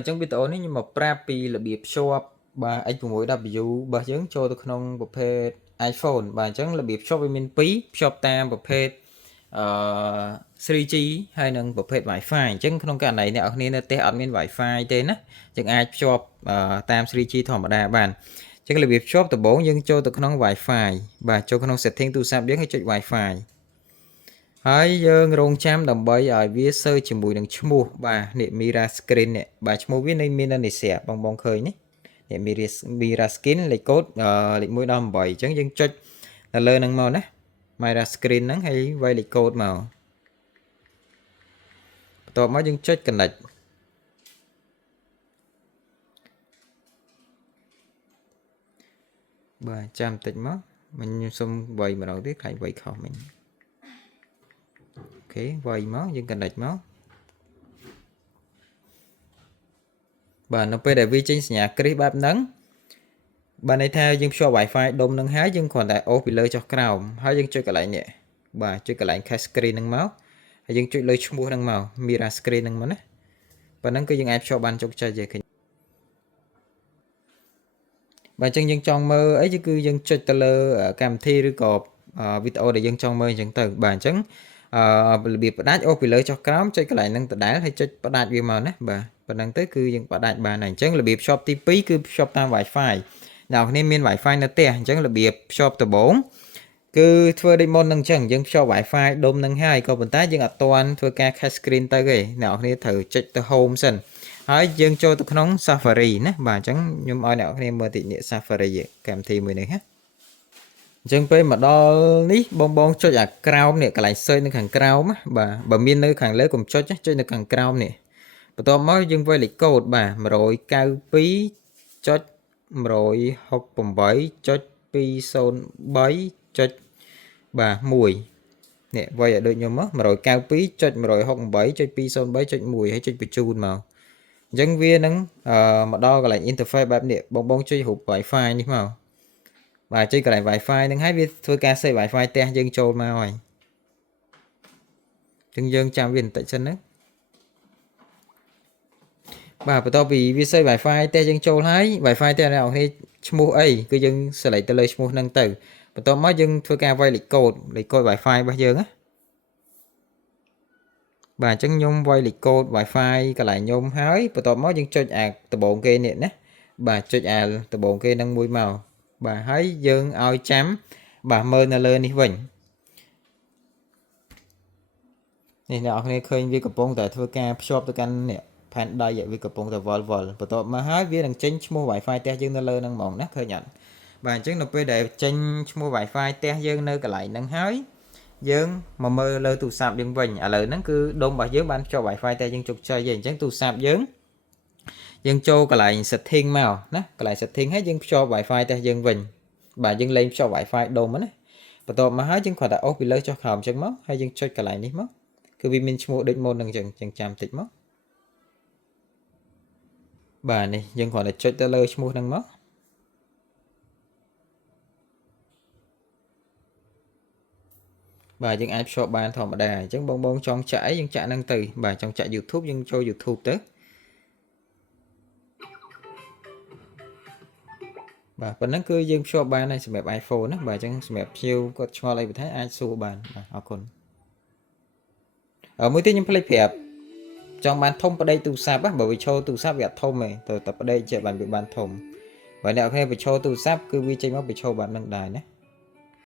Trong video này nhưng mà Prapi là biệt shop và H6W bà chứng cho tôi không một phê iPhone bà chứng là biệt shop với mình phí shop tam một phê 3G hay nâng một phê Wi-Fi chứng không cả này nè nên là té admin Wi-Fi tên á chứng ai shop tam 3G thỏng đà bàn chứng là biệt shop từ 4 nhưng cho tôi không Wi-Fi và cho không setting tu sắp biết hay chạy Wi-Fiហើយយើងរងចាំដើម្បីឲ្យវាសើជាមួយនឹងឈ្មោះបាទនេះ Mira Screen នេះបាទឈ្មោះវានៅមាននៅនេះស្រាប់បងឃើញនេះនេះ Mira Skin លេខកូដលេខ1ដល់8អញ្ចឹងយើងចុចនៅលើហ្នឹងមកណា Mira Screen ហ្នឹងហើយវាយលេខកូដមកបន្ទាប់មកយើងចុច Connect បាទចាំបន្តិចមកខ្ញុំសុំវាយម្ដងទៀតខ្លាចវាយខុសមិញអូខេវាយមកយើង Connect មកបាទនៅពេលដែលវាចេញសញ្ញាគ្រីសបែបហ្នឹងបាទន័យថាយើងភ្ជាប់ Wi-Fi ដុំនឹងហើយយើងគ្រាន់តែអូសពីលើចុះក្រោមហើយយើងចុចកន្លែងនេះបាទចុចកន្លែង Cache Screen ហ្នឹងមកហើយយើងចុចលើឈ្មោះហ្នឹងមក Mira Screen ហ្នឹងមកណាប៉ុណ្ណឹងគឺយើងអាចភ្ជាប់បានជោគជ័យទេឃើញបាទអញ្ចឹងយើងចង់មើលអីគឺយើងចុចទៅលើកម្មវិធីឬក៏វីដេអូដែលយើងចង់មើលអញ្ចឹងទៅបាទអញ្ចឹងរបៀបផ្ដាច់អូសពីលើចុះក្រោមចុចកន្លែងហ្នឹងដដែលហើយចុចផ្ដាច់វាមកណាបាទប៉ុណ្ណឹងទៅគឺយើងផ្ដាច់បានហើយអញ្ចឹងរបៀបភ្ជាប់ទី2គឺភ្ជាប់តាម Wi-Fi អ្នកគ្នាមាន Wi-Fi នៅផ្ទះអញ្ចឹងរបៀបភ្ជាប់ដំបូងគឺធ្វើដូចមុននឹងអញ្ចឹងយើងភ្ជាប់ Wi-Fi ដុំនឹងហើយក៏ប៉ុន្តែយើងអត់ទាន់ធ្វើការ Cache Screen ទៅទេអ្នកគ្នាត្រូវចុចទៅ Home សិនហើយយើងចូលទៅក្នុង Safari ណាបាទអញ្ចឹងខ្ញុំឲ្យអ្នកគ្នាមើលតិចនេះ Safari កម្មវិធីមួយនេះណាអញ្ចឹងពេលមកដល់នេះបងចុចអាក្រោមនេះកន្លែង search នៅខាងក្រោមបាទបើមាននៅខាងលើកុំចុចចុចនៅខាងក្រោមនេះបន្ទាប់មកយើងវាយលេខកូដបាទ 192.168.203.1បាទ1នេះវាយឲ្យដូចខ្ញុំមក 192.168.203.1 ហើយចុចបញ្ជូនមកអញ្ចឹងវានឹងមកដល់កន្លែង interface បែបនេះបងចុចរូប Wi-Fi នេះមកបាទចុចកន្លែង Wi-Fi ហ្នឹងហើយវាធ្វើការ save Wi-Fi ផ្ទះយើងចូលមកហើយអញ្ចឹងយើងចាំវាបន្តិចសិនណាបាទបន្ទាប់ពីវា save Wi-Fi ផ្ទះយើងចូលហើយ Wi-Fi ផ្ទះអ្នកនរគ្នាឈ្មោះអីគឺយើង select ទៅលើឈ្មោះហ្នឹងទៅបន្ទាប់មកយើងធ្វើការវាយលេខកូដ Wi-Fi របស់យើងណាបាទអញ្ចឹងខ្ញុំវាយលេខកូដ Wi-Fi កន្លែងខ្ញុំហើយបន្ទាប់មកយើងចុចអាដបងគេនេះណាបាទចុចអាដបងគេហ្នឹងមួយមកបាទហើយយើងឲ្យចាំបាទមើលនៅលើនេះវិញនេះអ្នកនរគ្នាឃើញវាកំពុងតែធ្វើការភ្ជាប់ទៅកាន់នេះផែនដីវាកំពុងតែវល់បន្ទាប់មកហើយវានឹងចេញឈ្មោះ Wi-Fi ផ្ទះយើងនៅលើហ្នឹងហ្មងណាឃើញអត់បាទអញ្ចឹងនៅពេលដែលចេញឈ្មោះ Wi-Fi ផ្ទះយើងនៅកន្លែងហ្នឹងហើយយើងមកមើលលើទូរស័ព្ទយើងវិញឥឡូវហ្នឹងគឺដុំរបស់យើងបានភ្ជាប់ Wi-Fi ផ្ទះយើងជោគជ័យហើយអញ្ចឹងទូរស័ព្ទយើងចូលកន្លែង setting មកណាកន្លែង setting ហើយយើងភ្ជាប់ Wi-Fi ផ្ទះយើងវិញបាទយើងលេងភ្ជាប់ Wi-Fi ដុំណាបន្ទាប់មកហើយយើងគ្រាន់តែអូសពីលើចុះក្រោមអញ្ចឹងមកហើយយើងចុចកន្លែងនេះមកគឺវាមានឈ្មោះដូចមុនហ្នឹងអញ្ចឹងចាំតិចមកបាទនេះយើងគ្រាន់តែចុចទៅលើឈ្មោះហ្នឹងមកបាទយើងអាចភ្ជាប់បានធម្មតាអញ្ចឹងបងចង់ចាក់អីយើងចាក់ហ្នឹងទៅបាទចង់ចាក់ YouTube យើងចូល YouTube ទៅបាទប៉ុណ្ណឹងគឺយើងភ្ជាប់បានហើយសម្រាប់ iPhone ណាបាទអញ្ចឹងសម្រាប់ភ្ញៀវគាត់ឆ្ងល់អីបន្ថែមអាចសួរបានបាទអរគុណមួយទៀតខ្ញុំភ្លេចប្រាប់ចង់បានធំប្តីទូរស័ព្ទបើវាឈរទូរស័ព្ទវាអត់ធំទេទៅតែប្តីចេះបានវាបានធំបើអ្នកគ្នាវាឈរទូរស័ព្ទគឺវាចេញមកវាឈរបែបហ្នឹងដែរណា